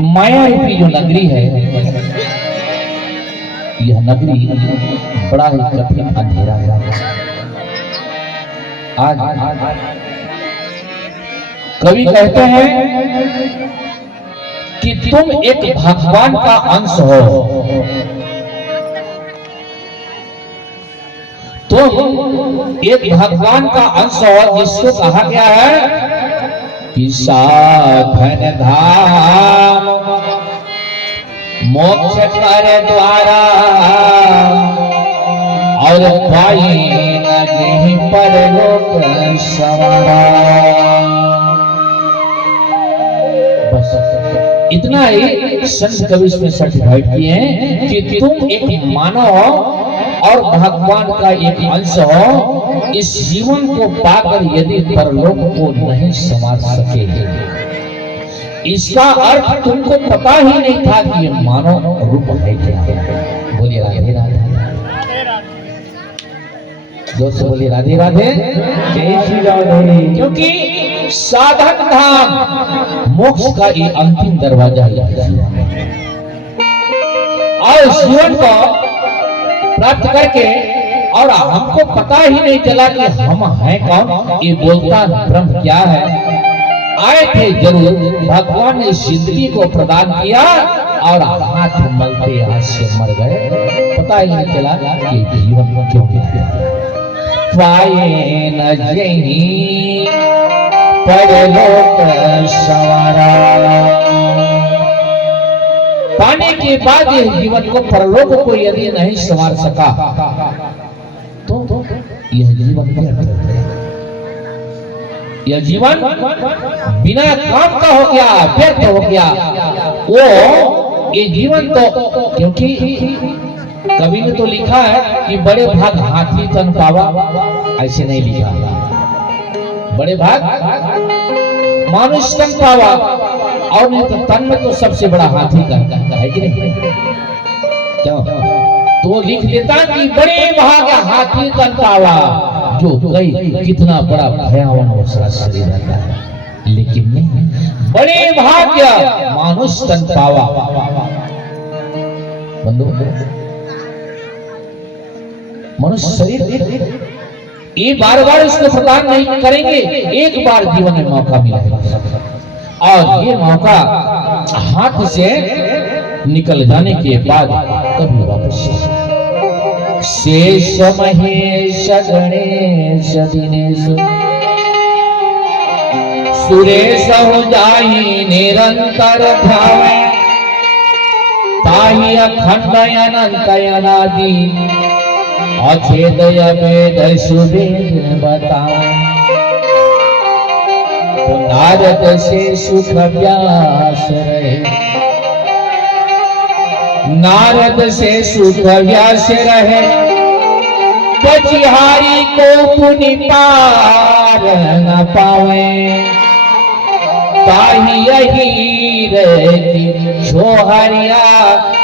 माया रूपी जो नगरी है, यह नगरी बड़ा ही कठिन अंधेरा है। आज कवि कहते हैं कि तुम एक भगवान का अंश हो, तुम एक भगवान का अंश हो, जिसको कहा गया है कि साधन धाम मोक्ष कर द्वारा और पाई नहीं परलोक सवारा। बस इतना ही संत कवि इसमें सर्टिफाइड किए हैं कि तुम एक मानव हो और भगवान का एक अंश हो। इस जीवन को पाकर यदि परलोक को नहीं संवार सके, इसका अर्थ तुमको पता ही नहीं था कि ये मानव रूप है क्या। बोलिए राधे राधे, दोस्तों बोलिए राधे राधे, जय श्री राधे। क्योंकि साधन धाम मोक्ष का ये अंतिम दरवाजा है और जीवन को प्राप्त करके, और हमको पता ही नहीं चला कि हम हैं कौन, ये बोलता ब्रह्म क्या है। आए थे जरूर, भगवान ने जिंदगी को प्रदान किया और हाथ मलते हाथ से मर गए, पता ही नहीं चला कि जीवन क्यों गया। पाए न जहीं परलोक सवारा, पाने के बाद यह जीवन को परलोक को यदि नहीं संवार सका तो यह जीवन व्यर्थ हो गया। यह जीवन बिना काम का हो गया, व्यर्थ हो गया। वो ये जीवन तो, क्योंकि कवि ने तो लिखा है कि बड़े भाग हाथी तन पावा, ऐसे नहीं लिखा, बड़े भाग मानुष तन पावा, और नहीं तो तन में तो सबसे बड़ा हाथी का है कि नहीं, क्यों? तो लिख देता कि बड़े भाग हाथी तन पावा, जो कई कितना बड़ा भयावह उसका शरीर रहता है, लेकिन नहीं, बड़े भाग्य मानुष तन पावा। बंधु, मनुष्य शरीर ये बार बार इसको प्रदान नहीं करेंगे, एक बार जीवन में मौका मिलेगा और ये मौका हाथ से निकल जाने के बाद कभी वापस। शेष महेश गणेश दिनेश सुरेश हो जाई निरंतर भावे, ताहि अखंड अनंत अनादि अछेद अभेद सुभेद बताए। तो नारद से सुख व्यास रहे, नारद से सुख व्यास रहे, बचिहारी को पुनि पार न पावे। ताहि यही रहती छोहरिया,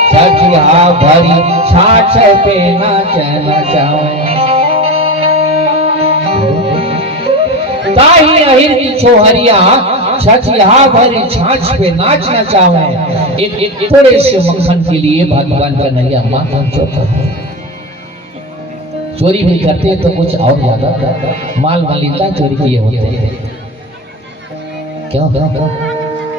सचिहा भरी छाछ पे नाचना चाहे। ताही अहिर की छोहरिया छछिहा भरी छाछ पे नाचना चाहे। एक थोड़े से मक्खन के लिए भगवान का नैया माखन चोरी भी करते तो कुछ और ज्यादा माल मलिता चोरी किए होते हैं, क्यों?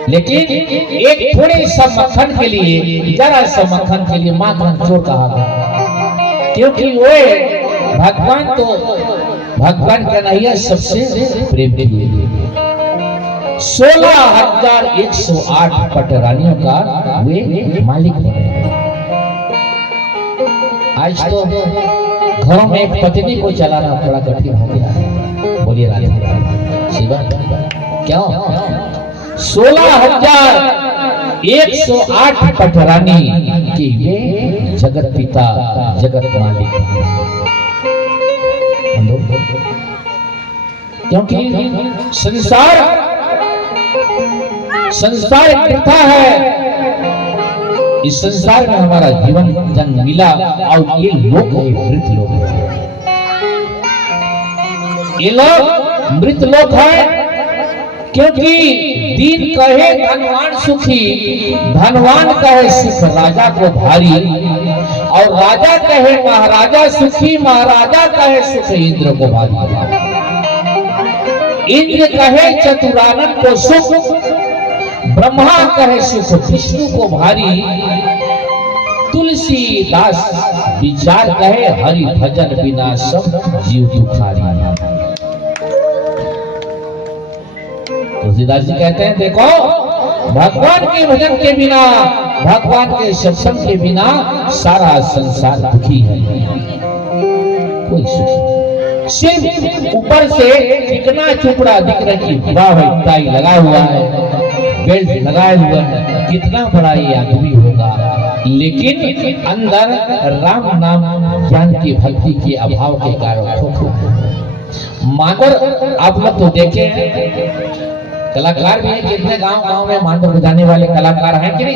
लेकिन एक थोड़े सा मक्खन के लिए, जरा सा मक्खन के लिए माखन चोर कहा गया, क्योंकि वो भगवान तो भगवान का नैया सबसे प्रेम किए। 16,108 पटरानियों का वे मालिक बने। आज तो घरों में एक पत्नी को चलाना थोड़ा कठिन हो गया है। बोलिए राधे राधे, शिवा क्यों? 16,108 पटरानी की वे जगत पिता जगत मालिक, क्योंकि संसार एक प्रथा है। इस संसार में हमारा जीवन जन्म मिला और ये लोग है मृत लोग है, ये लोग मृत लोग है। क्योंकि दीन कहे धनवान सुखी, धनवान कहे सुख राजा को भारी, और राजा कहे महाराजा सुखी, महाराजा कहे सुख इंद्र को भारी। इंद्र कहे चतुरानन को सुख, ब्रह्मा कहे सुख विष्णु को भारी, तुलसीदास विचार कहे हरि भजन बिना सब जीव दुखारी। तुलसीदास जी कहते हैं देखो, भगवान के भजन के बिना, भगवान के सत्संग के बिना सारा संसार दुखी है, कोई सुख। सिर्फ ऊपर से चिकना चुपड़ा दिख रही, वाह भाई टाई लगा हुआ है, बेल्ट लगाए हुआ है, कितना बड़ा ये आदमी होगा, लेकिन अंदर राम नाम ज्ञान की भक्ति के अभाव के कारण मादर। आप लोग तो देखे हैं, कलाकार भी है, कितने गांव में मांदर बजाने वाले कलाकार हैं कि नहीं?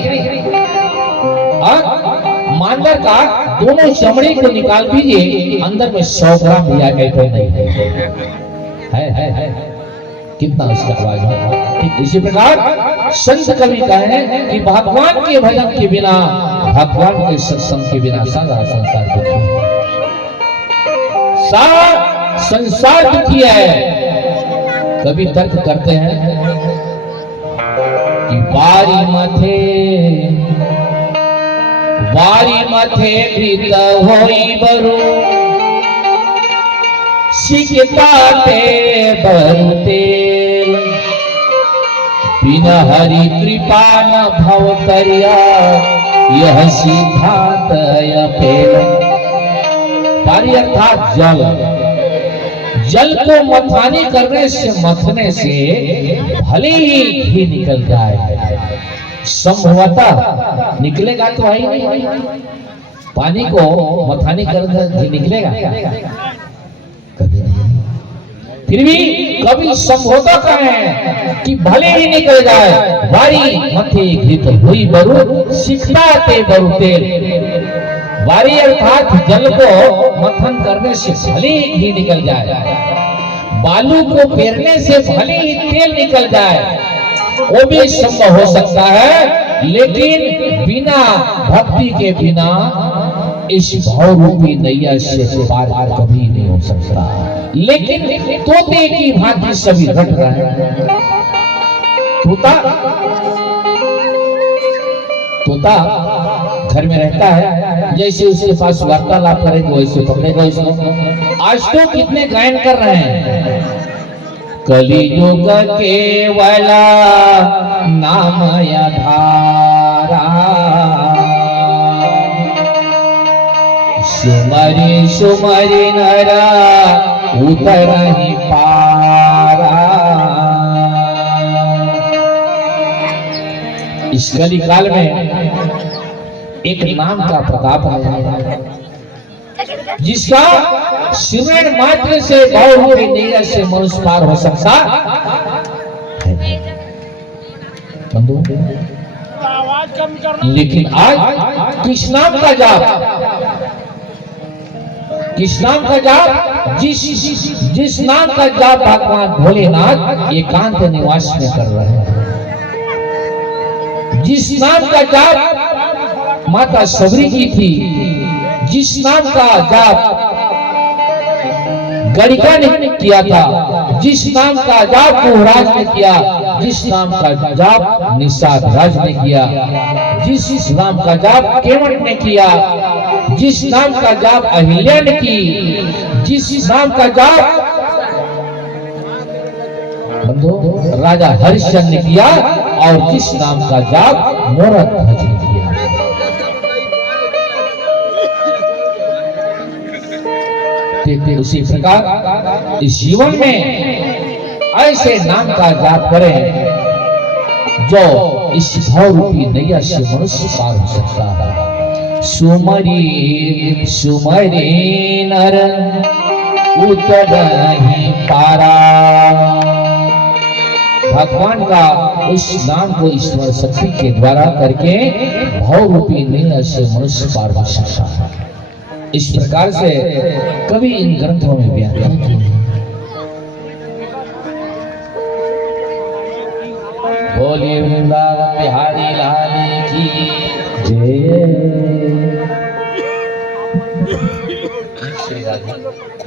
मांदर का दोनों चमड़ी को निकाल दीजिए, अंदर में 100 ग्राम भी आए तो नहीं है। कितना उसका आवाज है। इसी प्रकार संत कवि कहे कि भगवान के भजन के बिना, भगवान के सत्संग के बिना सारा संसार दुखी है, सारा संसार दुखी है। कभी तर्क करते हैं कि वारी मथे प्रीत होई बरु, सिकताते बरते, बिना हरि कृपा न भव तरिया, यह सिद्धांत अपेल। वारी अर्थात जल, जल को मथानी करने से, मथने से भले ही घी निकल जाए, संभवतः निकलेगा तो है ही नहीं। पानी को मथानी करने घी निकलेगा कभी नहीं। फिर भी कभी संभवतः कहे कि भले ही निकल जाए, वारी मथे घृत हुई बरु, सिकताते बरु तेल। वारी अर्थात जल को मथन करने से भले ही घी निकल जाए, बालू को पेरने से भले ही तेल निकल जाए, वो भी संभव हो सकता है, लेकिन बिना भक्ति के बिना इस भाव रूपी नैया से पार कभी नहीं हो सकता। लेकिन तोते की भांति सभी घट रहे हैं। तोता घर में रहता है, जैसे उसके पास वार्तालाप करेंगे वैसे पकड़ेगा इसको। आज तो कितने गायन कर रहे हैं, कलियुग केवला नाम आधारा, सुमरी सुमरी नरा उतरहि पारा। इस कली काल में एक नाम का प्रताप है, जिसका सिमरण मात्र से भाव के नैया से मनुष्य पार हो सकता है। लेकिन आज किस नाम का जाप, किस नाम का जाप, जिस नाम का जाप भगवान भोलेनाथ एकांत निवास में कर रहे हैं, जिस नाम का जाप माता सबरी की थी, जिस नाम का जाप गणिका ने किया था, जिस नाम का जाप कुहराज ने किया, जिस नाम का जाप निषाद राज ने किया, जिस नाम का जाप केवट ने किया, जिस नाम का जाप अहिल्या ने की, जिस नाम का जाप राजा हरिश्चंद्र ने किया, और जिस नाम का जाप मोरत ध्वज ने किया। उसी प्रकार इस जीवन में ऐसे नाम का जाप करें जो इस भाव रूपी नैया से मनुष्य पार हो सकता है। सुमरी सुमरी नर उतरहि पारा। भगवान का उस नाम को ईश्वर शक्ति के द्वारा करके भाव रूपी नैया से मनुष्य पार हो सकता है। इस प्रकार से कभी इन ग्रंथों में बयान किया। बोलिए वृंदावन बिहारी लाल की जय। श्री राधे।